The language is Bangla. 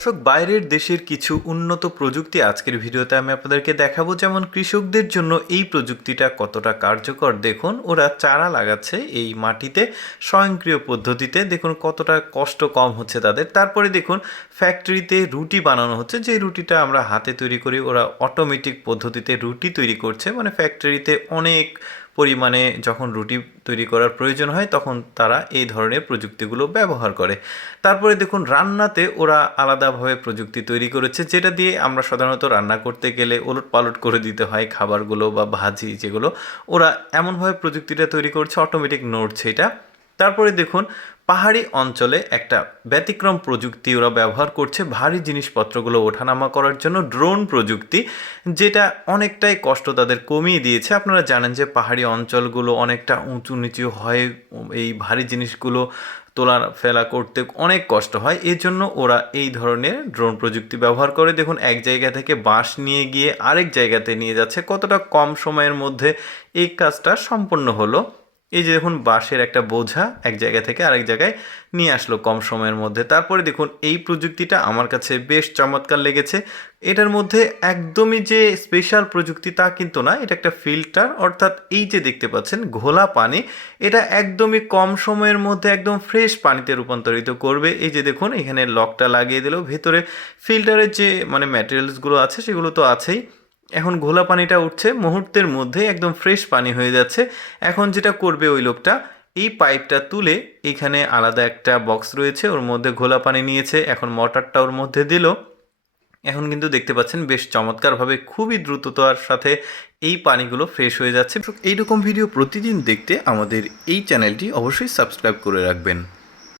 দর্শক, বাইরের দেশের কিছু উন্নত প্রযুক্তি আজকের ভিডিওতে আমি আপনাদেরকে দেখাবো। যেমন কৃষকদের জন্য এই প্রযুক্তিটা কতটা কার্যকর। দেখুন, ওরা চারা লাগাচ্ছে এই মাটিতে স্বয়ংক্রিয় পদ্ধতিতে। দেখুন কতটা কষ্ট কম হচ্ছে তাদের। তারপরে দেখুন ফ্যাক্টরিতে রুটি বানানো হচ্ছে, যে রুটিটা আমরা হাতে তৈরি করি, ওরা অটোমেটিক পদ্ধতিতে রুটি তৈরি করছে। মানে ফ্যাক্টরিতে অনেক পরিমাণে যখন রুটি তৈরি করার প্রয়োজন হয় তখন তারা এই ধরনের প্রযুক্তিগুলো ব্যবহার করে। তারপরে দেখুন রান্নাতে ওরা আলাদাভাবে প্রযুক্তি তৈরি করেছে, যেটা দিয়ে আমরা সাধারণত রান্না করতে গেলে ওলট পালট করে দিতে হয় খাবারগুলো বা ভাজি যেগুলো, ওরা এমনভাবে প্রযুক্তিটা তৈরি করছে, অটোমেটিক নড়ছে এটা। তারপরে দেখুন পাহাড়ি অঞ্চলে একটা ব্যতিক্রম প্রযুক্তি ওরা ব্যবহার করছে ভারী জিনিসপত্রগুলো ওঠানামা করার জন্য, ড্রোন প্রযুক্তি, যেটা অনেকটাই কষ্ট তাদের কমিয়ে দিয়েছে। আপনারা জানেন যে পাহাড়ি অঞ্চলগুলো অনেকটা উঁচু নিচু হয়, এই ভারী জিনিসগুলো তোলা ফেলা করতে অনেক কষ্ট হয়। এর জন্য ওরা এই ধরনের ড্রোন প্রযুক্তি ব্যবহার করে। দেখুন এক জায়গা থেকে বাঁশ নিয়ে গিয়ে আরেক জায়গাতে নিয়ে যাচ্ছে, কতটা কম সময়ের মধ্যে এই কাজটা সম্পন্ন হলো। এই যে দেখুন বাঁশের একটা বোঝা এক জায়গা থেকে আরেক জায়গায় নিয়ে আসলো কম সময়ের মধ্যে। তারপরে দেখুন এই প্রযুক্তিটা আমার কাছে বেশ চমৎকার লেগেছে। এটার মধ্যে একদমই যে স্পেশাল প্রযুক্তি তা কিন্তু না, এটা একটা ফিল্টার, অর্থাৎ এই যে দেখতে পাচ্ছেন ঘোলা পানি, এটা একদমই কম সময়ের মধ্যে একদম ফ্রেশ পানিতে রূপান্তরিত করবে। এই যে দেখুন এখানে লকটা লাগিয়ে দিল, ভেতরে ফিল্টারের যে ম্যাটেরিয়ালসগুলো আছে সেগুলো তো আছেই। এখন ঘোলা পানিটা উঠছে, মুহূর্তের মধ্যে একদম ফ্রেশ পানি হয়ে যাচ্ছে। এখন যেটা করবে ওই লোকটা, এই পাইপটা তুলে এখানে আলাদা একটা বক্স রয়েছে, ওর মধ্যে ঘোলা পানি নিয়েছে, এখন মোটরটা ওর মধ্যে দিল। এখন কিন্তু দেখতে পাচ্ছেন বেশ চমৎকারভাবে খুবই দ্রুততার সাথে এই পানিগুলো ফ্রেশ হয়ে যাচ্ছে। এইরকম ভিডিও প্রতিদিন দেখতে আমাদের এই চ্যানেলটি অবশ্যই সাবস্ক্রাইব করে রাখবেন।